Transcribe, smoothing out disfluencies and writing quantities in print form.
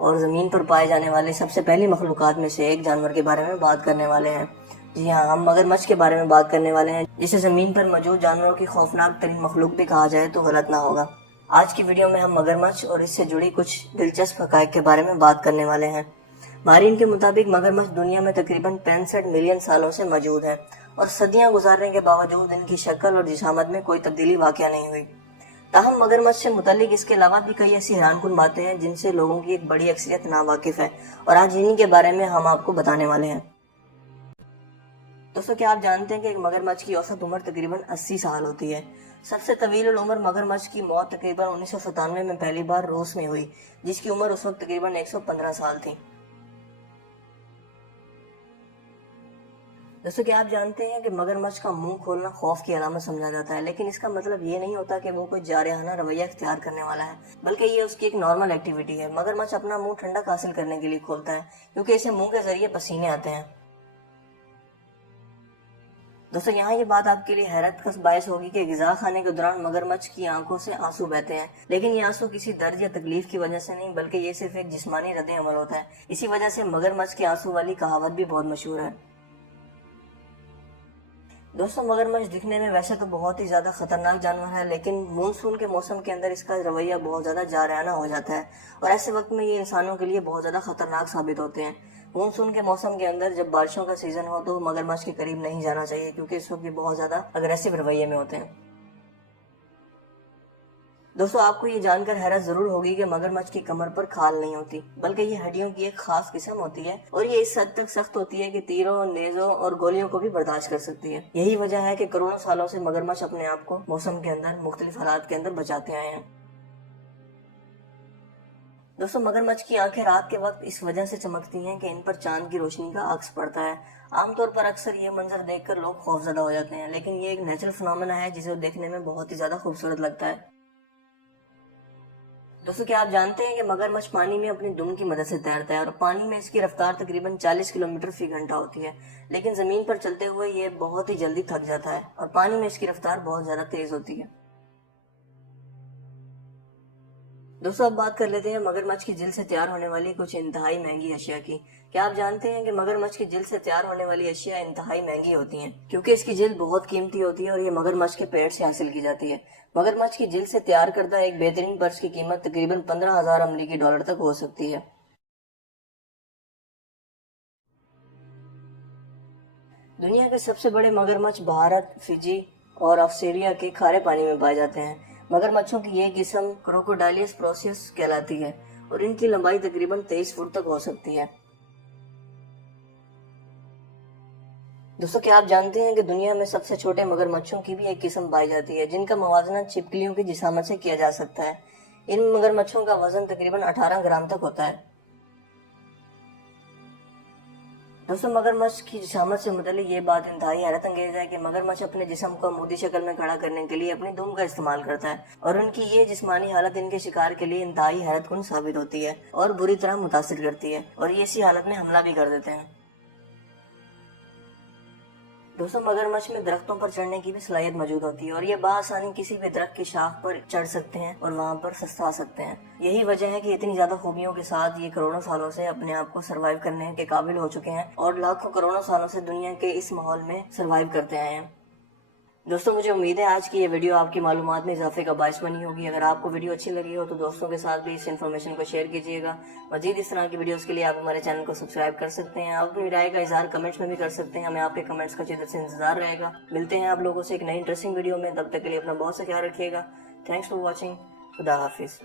और ज़मीन पर पाए जाने वाले सबसे पहली मखलूक़ात में से एक जानवर के बारे में बात करने वाले हैं। जी हाँ, हम मगरमच्छ के बारे में बात करने वाले हैं, जिसे ज़मीन पर मौजूद जानवरों की खौफनाक तरीन मखलूक भी कहा जाए तो गलत ना होगा। आज की वीडियो में हम मगरमच्छ और इससे जुड़ी कुछ दिलचस्प हक़ाइक़ के बारे में बात करने वाले हैं। माहिरीन के मुताबिक मगरमच्छ दुनिया में तकरीबन 65 मिलियन सालों से मौजूद है और सदियां गुजारने के बावजूद इनकी शक्ल और जिसामत में कोई तब्दीली वाक़या नहीं हुई। ताहम मगरमच्छ से मुतल्लिक इसके अलावा भी कई ऐसी हैरानकुन बातें हैं जिनसे लोगों की एक बड़ी अक्सरियत नावाकिफ है और आज इन्हीं के बारे में हम आपको बताने वाले हैं। दोस्तों, क्या आप जानते हैं कि एक मगरमच्छ की औसत उम्र तकरीबन 80 साल होती है। सबसे तवील उम्र मगरमच्छ की मौत तकरीबन 1997 में पहली बार रूस में हुई, जिसकी उम्र उस वक्त तकरीबन 115 साल थी। दोस्तों, क्या आप जानते हैं कि मगरमच्छ का मुंह खोलना खौफ की अलामत समझा जाता है, लेकिन इसका मतलब ये नहीं होता कि वो कोई जारहाना रवैया इख्तियार करने वाला है, बल्कि ये उसकी एक नॉर्मल एक्टिविटी है। मगरमच्छ अपना मुंह ठंडक हासिल करने के लिए खोलता है, क्योंकि इसे मुंह के जरिए पसीने आते हैं। दोस्तों, यहाँ ये बात आपके लिए हैरत का बायस होगी कि ग़िज़ा खाने के दौरान मगरमच्छ की आंखों से आंसू बहते हैं, लेकिन ये आंसू किसी दर्द या तकलीफ की वजह से नहीं, बल्कि ये सिर्फ एक जिस्मानी रद्द अमल होता है। इसी वजह से मगरमच्छ के आंसू वाली कहावत भी बहुत मशहूर है। दोस्तों, मगरमच्छ दिखने में वैसे तो बहुत ही ज़्यादा ख़तरनाक जानवर है, लेकिन मानसून के मौसम के अंदर इसका रवैया बहुत ज़्यादा जारहाना हो जाता है और ऐसे वक्त में ये इंसानों के लिए बहुत ज़्यादा ख़तरनाक साबित होते हैं। मानसून के मौसम के अंदर जब बारिशों का सीज़न हो तो मगरमच्छ के करीब नहीं जाना चाहिए, क्योंकि इस वक्त ये बहुत ज़्यादा अग्रेसिव रवैये में होते हैं। दोस्तों, आपको ये जानकर हैरत जरूर होगी कि मगरमच्छ की कमर पर खाल नहीं होती, बल्कि ये हड्डियों की एक खास किस्म होती है और ये इस हद तक सख्त होती है कि तीरों, नेज़ों और गोलियों को भी बर्दाश्त कर सकती है। यही वजह है कि करोड़ों सालों से मगरमच्छ अपने आप को मौसम के अंदर मुख्तलिफ हालात के अंदर बचाते आए हैं। दोस्तों, मगरमच्छ की आंखें रात के वक्त इस वजह से चमकती हैं कि इन पर चांद की रोशनी का अक्स पड़ता है। आमतौर पर अक्सर ये मंजर देखकर लोग खौफजदा हो जाते हैं, लेकिन ये एक नेचुरल फिनोमेना है जिसे देखने में बहुत ही ज्यादा खूबसूरत लगता है। दोस्तों, क्या आप जानते हैं कि मगरमच्छ पानी में अपनी दुम की मदद से तैरता है और पानी में इसकी रफ्तार तकरीबन 40 किलोमीटर फी घंटा होती है, लेकिन जमीन पर चलते हुए ये बहुत ही जल्दी थक जाता है और पानी में इसकी रफ्तार बहुत ज्यादा तेज होती है। दोस्तों, अब बात कर लेते हैं मगरमच्छ की जिल्द से तैयार होने वाली कुछ इंतहाई महंगी अशिया की। क्या आप जानते हैं कि मगरमच्छ की जिल्द से तैयार होने वाली अशिया इंतहाई महंगी होती हैं, क्योंकि इसकी जिल्द बहुत कीमती होती है और ये मगरमच्छ के पेट से हासिल की जाती है। मगरमच्छ की जिल्द से तैयार करदा एक बेहतरीन पर्स की कीमत तकरीबन 15,000 अमरीकी डॉलर तक हो सकती है। दुनिया के सबसे बड़े मगरमच्छ भारत, फिजी और ऑस्ट्रेलिया के खारे पानी में पाए जाते हैं। मगरमच्छों की यह किस्म क्रोकोडाइलियस प्रोसियस कहलाती है और इनकी लंबाई तकरीबन 23 फुट तक हो सकती है। दोस्तों, क्या आप जानते हैं कि दुनिया में सबसे छोटे मगरमच्छों की भी एक किस्म पाई जाती है, जिनका मवाजना छिपकलियों की जिसामत से किया जा सकता है। इन मगरमच्छों का वजन तकरीबन 18 ग्राम तक होता है। दोस्तों, मगरमच्छ की जिसामत से मुतल्लिक ये बात इंतहाई हैरत अंगेज है कि मगरमच्छ अपने जिस्म को अमूदी शक्ल में खड़ा करने के लिए अपनी दुम का इस्तेमाल करता है और उनकी ये जिस्मानी हालत इनके शिकार के लिए इंतहाई हैरतकुन साबित होती है और बुरी तरह मुतासिर करती है और ये इसी हालत में हमला भी कर देते हैं। दोस्तों, मगरमच्छ में दरख्तों पर चढ़ने की भी सलाहियत मौजूद होती है और ये बासानी किसी भी दरख्त की शाख पर चढ़ सकते हैं और वहाँ पर सस्ता सकते हैं। यही वजह है कि इतनी ज्यादा खूबियों के साथ ये करोड़ों सालों से अपने आप को सरवाइव करने के काबिल हो चुके हैं और लाखों करोड़ों सालों से दुनिया के इस माहौल में सरवाइव करते आए हैं। दोस्तों, मुझे उम्मीद है आज की ये वीडियो आपकी मालूमात में इजाफे का बायस बनी होगी। अगर आपको वीडियो अच्छी लगी हो तो दोस्तों के साथ भी इस इन्फॉर्मेशन को शेयर कीजिएगा। मजीद इस तरह की वीडियोस के लिए आप हमारे चैनल को सब्सक्राइब कर सकते हैं। आप अपनी राय का इजहार कमेंट्स में भी कर सकते हैं। हमें आपके कमेंट्स का शिद्दत से इंतजार रहेगा। मिलते हैं आप लोगों से एक नई इंटरेस्टिंग वीडियो में। तब तक के लिए अपना बहुत सा ख्याल रखिएगा। Thanks for watching. खुदा हाफिज।